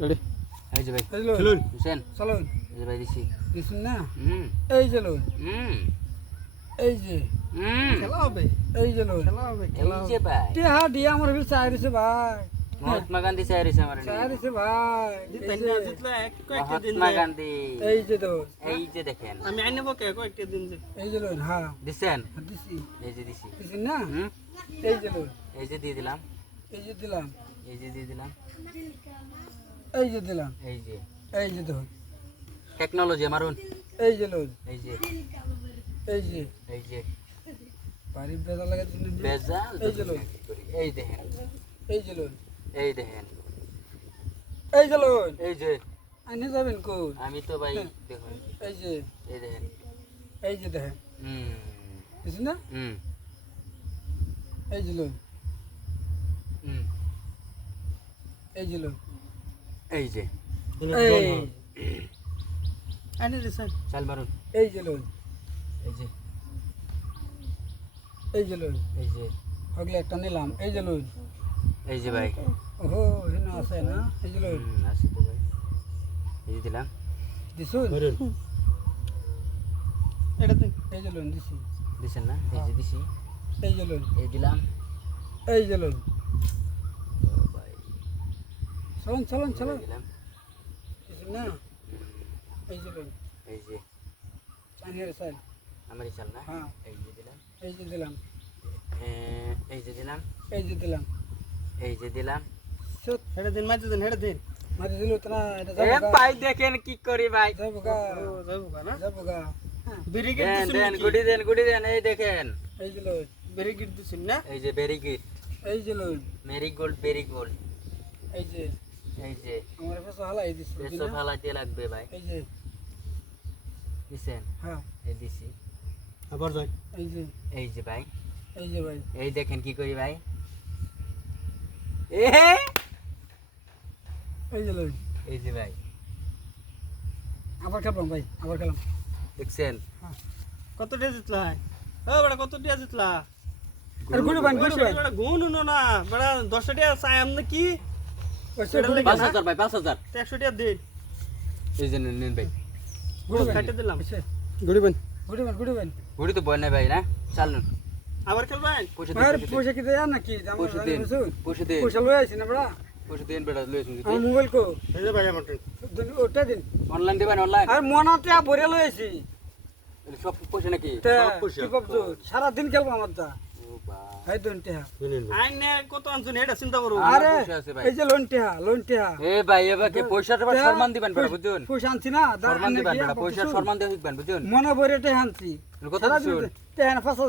Ready এই যে ভাই চলুন বুঝছেন চলুন এই যে ভাই দিছি দিছুন না হুম এই যে লোন হুম এই যে হুম খেলা হবে এই যে লোন খেলা হবে এই যে ভাই টিহা দিয়ে আমার ভিড় চাইছে ভাই মহাত্মা গান্ধী চাইছে আমার চাইছে ভাই জিতবেন না জিতলে কয়েকটা দিন মহাত্মা গান্ধী এই যে দোষ এই যে দেখেন আমি আইনে বকে কয়েকটা দিন যে এই যে লোন হ্যাঁ দিছেন দিছি এই যে দিছি দিছুন না হুম এই যে লোন এই যে দিয়ে দিলাম এই যে দিলাম এই যে দিয়ে দিলাম এই যে দিলাম এই যে এই যে দোষ টেকনোলজি মারুন এই যে লোন এই যে এই যে এই যে বাড়ি বেজা লাগে বেজাল এই যে লোন এই দেখেন এই যে লোন এই দেখেন এই যে লোন এই যে আইনে যাবেন কোন আমি তো ভাই দেখুন এই যে এই দেখেন এই যে দেখেন হুম দিছুন না হুম এই যে লোন হুম এই যে লোন এই যে এই আইনে দিছেন চাল মারুন এই যে লোন এই যে এই যে লোন এই যে হগলে একটা নিলাম এই যে লোন এই যে ভাই ওহো হেনা আছে না এই যে লোন আছে তো ভাই এই যে দিলাম দিছুন এটা দিন এই যে লোন দিছি দিছেন না এই যে দিছি এই যে লোন এই দিলাম এই যে লোন ও ভাই চলুন চলুন চলুন দিলাম দিছুন না এই যে লোন এই যে চানিয়ার চাল আমারই চাল না হ্যাঁ এই যে দিলাম এই যে দিলাম এই যে দিলাম এই যে দিলাম এই যে দিলাম সত হেডে দিন মাঝে দিন হেডে দিন মারি দিল তো না এটা এ যাবো গা ভাই দেখেন কি করি ভাই যাবো গা ও যাবো না যাবো গা হ্যাঁ, ব্রিগেড দেন দিছেন দেন নাকি গুডি দেন এই দেখেন এই যে লোন ব্রিগেড দিছেন না এই যে ভেরি গুড এই যে লোন মেরি গোল্ড ভেরি গোল্ড এই যে এই যে আমার কাছে হালাই দিছি পেছো ফালাতে লাগবে ভাই এই যে দিছেন হ্যাঁ এই দিছি আবার যাই এই যে ভাই ভাই এই দেখেন কি করি ভাই এ এই যে লোন এই যে ভাই আবার খেলাম ভাই আবার খেলাম দেখছেন কত টাকা জিতলা ও বড় কত টাকা জিতলা আর গুড়ি বান গুড়ি বান বড় গুণ উনো না বড় 10 টাকা চাই আমনে কি ওইসে এটা গুড়ি লেগে বান 5000 ভাই 5000 100 টাকা দিন এই যে নেন ভাই গুড়ি বান কাটে দিলাম ওইসে গুড়ি বান গুড়ি বান ঘুড়ি তো বয় নাই ভাই না চালুন আবার খেলবেন পয়সা আর দিন পয়সা কি দেয়া নাকি আমার পয়সা দিন পয়সা দিন পয়সা লই আইছি না বড়া পয়সা দিন বেটা লইছুন আমার মোবাইল কো এই যে ভাই আমার ওটা দিন অনলাইন দিবেন অনলাইন আর মনাতে ভরে লই আইছি সব পয়সা নাকি তা সব পয়সা। কি ভাবছো সারা দিন খেলবো আমার তা ও বাবা হাই দন টেহা আইনে কত আনছুন এটা চিন্তা করো আরে পয়সা আছে ভাই। এই যে লোন টেহা এ ভাই এবার কি পয়সাটা বা সম্মান দিবেন বেটা বুঝুন পয়সা আনছি না সম্মান দিবেন বেটা পয়সা সম্মান দিয়ে শিখবেন বুঝুন মনে ভরে টেহা আনছি কত সারা দিছুন? দিন টেহা 5000